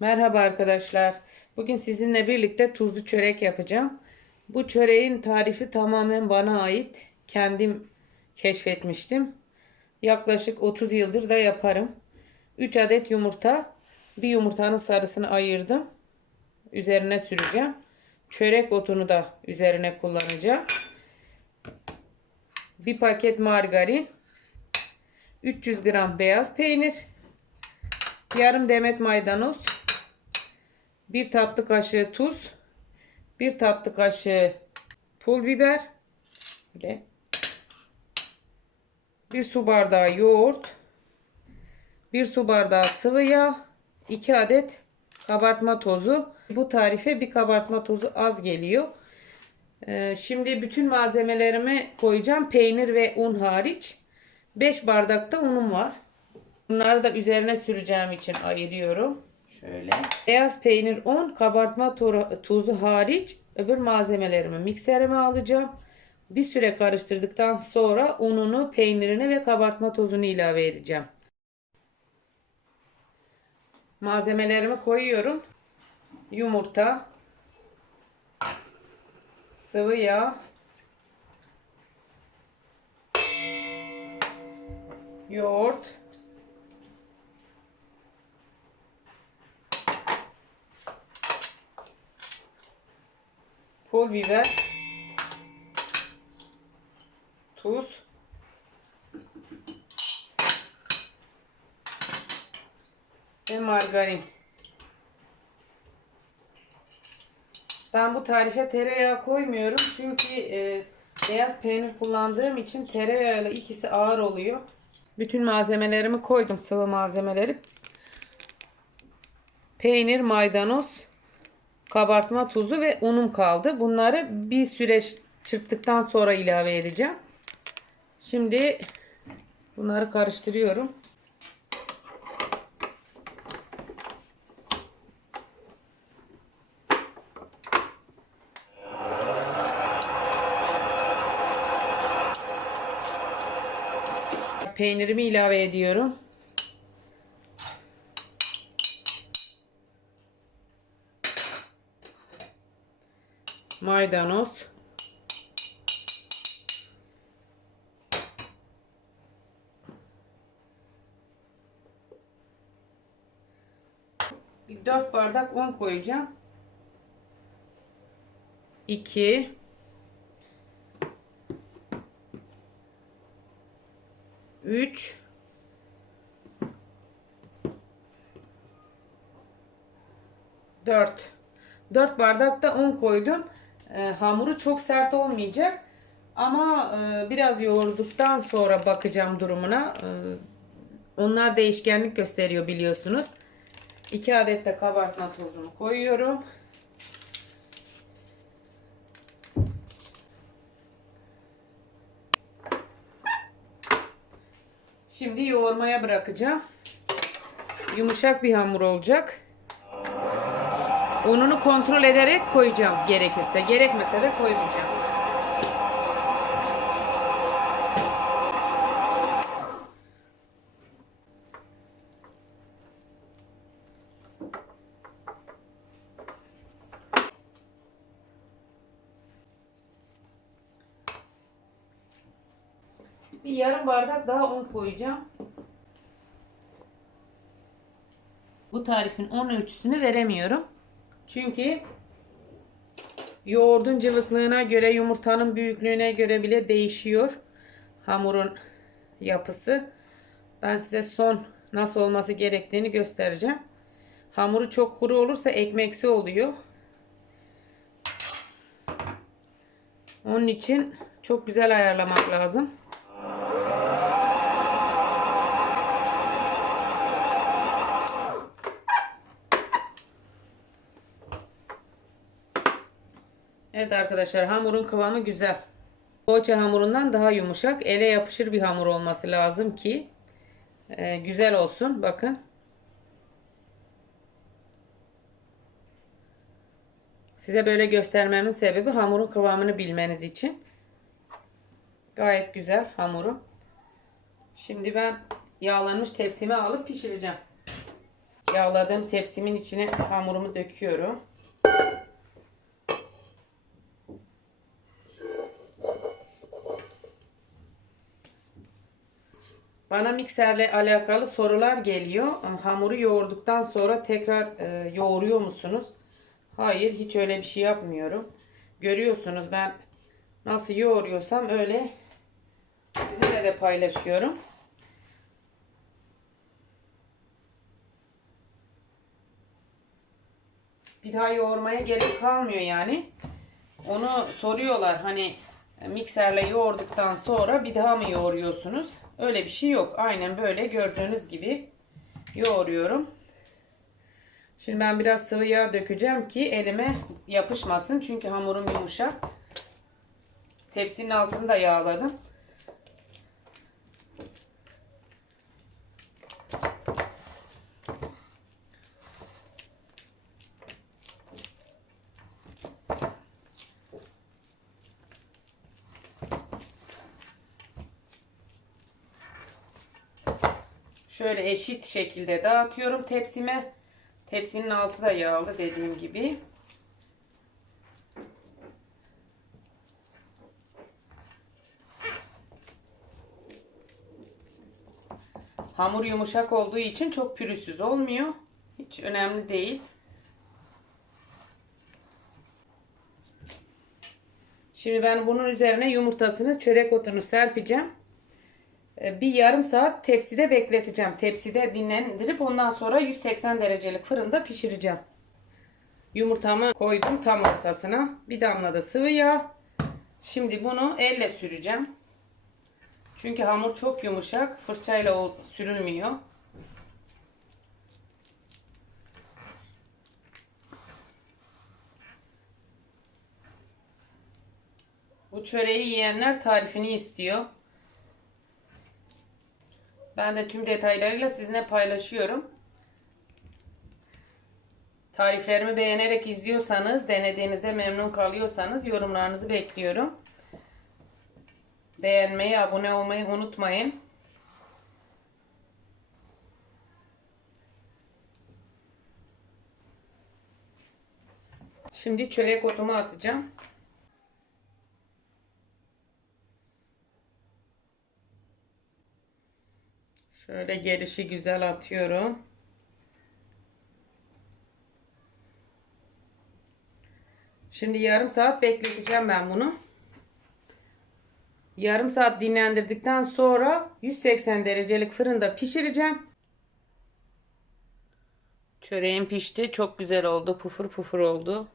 Merhaba arkadaşlar. Bugün sizinle birlikte tuzlu çörek yapacağım. Bu çöreğin tarifi tamamen bana ait. Kendim keşfetmiştim. Yaklaşık 30 yıldır da yaparım. 3 adet yumurta. Bir yumurtanın sarısını ayırdım. Üzerine süreceğim. Çörek otunu da üzerine kullanacağım. Bir paket margarin. 300 gram beyaz peynir. Yarım demet maydanoz. Bir tatlı kaşığı tuz. Bir tatlı kaşığı pul biber. Böyle. Bir su bardağı yoğurt. Bir su bardağı sıvı yağ. 2 adet kabartma tozu. Bu tarife bir kabartma tozu az geliyor. Ee, şimdi bütün malzemelerimi koyacağım. Peynir ve un hariç. 5 bardak da unum var. Bunları da üzerine süreceğim için ayırıyorum. Şöyle. Beyaz peynir 10, kabartma tuzu hariç öbür malzemelerimi mikserime alacağım. Bir süre karıştırdıktan sonra ununu, peynirini ve kabartma tozunu ilave edeceğim. Malzemelerimi koyuyorum. Yumurta, sıvı yağ, yoğurt, pul biber, tuz, ve margarin. Ben bu tarife tereyağı koymuyorum çünkü e, beyaz peynir kullandığım için tereyağıyla ikisi ağır oluyor. Bütün malzemelerimi koydum sıvı malzemeleri. Peynir, maydanoz, kabartma tuzu ve unum kaldı. Bunları bir süre çırptıktan sonra ilave edeceğim. Şimdi bunları karıştırıyorum. Peynirimi ilave ediyorum. Maydanoz. Bir 4 bardak un koyacağım. 2 3 4 4 bardak da un koydum. Ee, hamuru çok sert olmayacak. Ama e, biraz yoğurduktan sonra bakacağım durumuna. Ee, onlar değişkenlik gösteriyor biliyorsunuz. 2 adet de kabartma tozunu koyuyorum. Şimdi yoğurmaya bırakacağım. Yumuşak bir hamur olacak. Ununu kontrol ederek koyacağım gerekirse. Gerekmese de koymayacağım. Bir yarım bardak daha un koyacağım. Bu tarifin un ölçüsünü veremiyorum. Çünkü yoğurdun cıvıklığına göre, yumurtanın büyüklüğüne göre bile değişiyor hamurun yapısı. Ben size son nasıl olması gerektiğini göstereceğim. Hamuru çok kuru olursa ekmeksi oluyor. Onun için çok güzel ayarlamak lazım. Evet arkadaşlar hamurun kıvamı güzel. Poğaça hamurundan daha yumuşak. Ele yapışır bir hamur olması lazım ki e, güzel olsun. Bakın. Size böyle göstermemin sebebi hamurun kıvamını bilmeniz için. Gayet güzel hamurum. Şimdi ben yağlanmış tepsime alıp pişireceğim. yağladığım tepsimin içine hamurumu döküyorum. Bana mikserle alakalı sorular geliyor. Hamuru yoğurduktan sonra tekrar e, yoğuruyor musunuz? Hayır, hiç öyle bir şey yapmıyorum. Görüyorsunuz ben nasıl yoğuruyorsam öyle sizinle de paylaşıyorum. Bir daha yoğurmaya gerek kalmıyor yani. Onu soruyorlar hani mikserle yoğurduktan sonra bir daha mı yoğuruyorsunuz? Öyle bir şey yok. Aynen böyle gördüğünüz gibi yoğuruyorum. Şimdi ben biraz sıvı yağ dökeceğim ki elime yapışmasın. Çünkü hamurum yumuşak. Tepsinin altını da yağladım. Şöyle eşit şekilde dağıtıyorum tepsime. Tepsinin altı da yağlı dediğim gibi. Hamur yumuşak olduğu için çok pürüzsüz olmuyor. Hiç önemli değil. Şimdi ben bunun üzerine yumurtasını, çörek otunu serpeceğim. Ee, Bir yarım saat tepside bekleteceğim. Tepside dinlendirip ondan sonra 180 derecelik fırında pişireceğim. Yumurtamı koydum tam ortasına. Bir damla da sıvı yağ. Şimdi bunu elle süreceğim. Çünkü hamur çok yumuşak. Fırçayla sürülmüyor. Bu çöreği yiyenler tarifini istiyor. Ben de tüm detaylarıyla sizinle paylaşıyorum. Tariflerimi beğenerek izliyorsanız, denediğinizde memnun kalıyorsanız yorumlarınızı bekliyorum. Beğenmeyi, abone olmayı unutmayın. Şimdi çörek otumu atacağım. Şöyle gelişi güzel atıyorum. Şimdi yarım saat bekleteceğim ben bunu. Yarım saat dinlendirdikten sonra 180 derecelik fırında pişireceğim. Çöreğim pişti. Çok güzel oldu. Pufur pufur oldu.